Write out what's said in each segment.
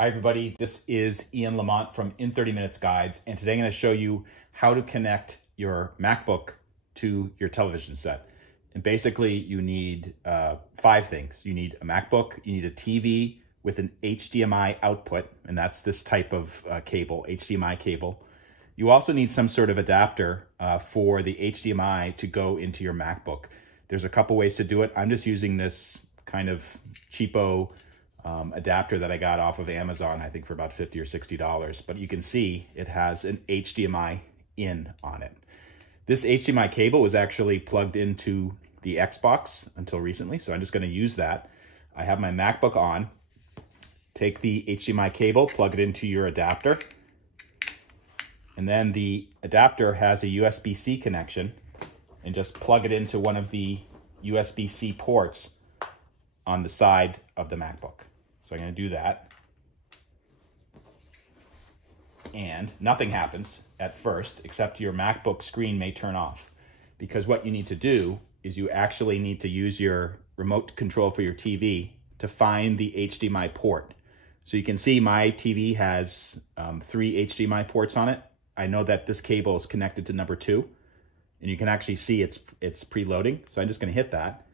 Hi everybody, this is Ian Lamont from In 30 Minutes Guides, and today I'm going to show you how to connect your MacBook to your television set. And basically you need 5 things. You need a MacBook, you need a TV with an HDMI output, and that's this type of cable, HDMI cable. You also need some sort of adapter for the HDMI to go into your MacBook. There's a couple ways to do it. I'm just using this kind of cheapo adapter that I got off of Amazon, I think for about $50 or $60, but you can see it has an HDMI in on it. This HDMI cable was actually plugged into the Xbox until recently, so I'm just going to use that. I have my MacBook on, take the HDMI cable, plug it into your adapter, and then the adapter has a USB-C connection, and just plug it into one of the USB-C ports on the side of the MacBook. So I'm going to do that. And nothing happens at first, except your MacBook screen may turn off. Because what you need to do is you actually need to use your remote control for your TV to find the HDMI port. So you can see my TV has 3 HDMI ports on it. I know that this cable is connected to number 2. And you can actually see it's preloading. So I'm just going to hit that.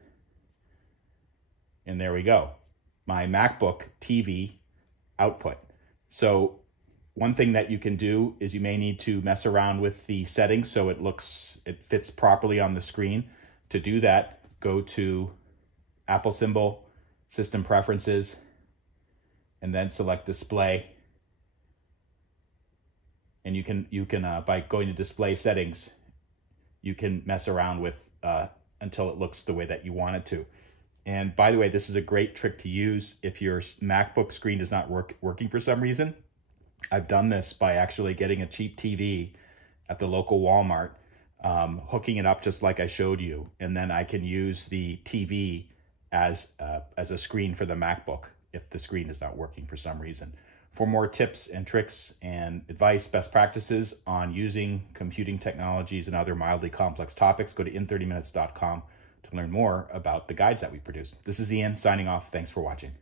And there we go. My MacBook TV output. So one thing that you can do is you may need to mess around with the settings so it fits properly on the screen. To do that, go to Apple symbol, System Preferences, and then select Display. And you can by going to Display Settings, you can mess around with until it looks the way that you want it to. And by the way, this is a great trick to use if your MacBook screen is not working for some reason. I've done this by actually getting a cheap TV at the local Walmart, hooking it up just like I showed you, and then I can use the TV as a screen for the MacBook if the screen is not working for some reason. For more tips and tricks and advice, best practices on using computing technologies and other mildly complex topics, go to in30minutes.com to learn more about the guides that we produce. This is Ian signing off. Thanks for watching.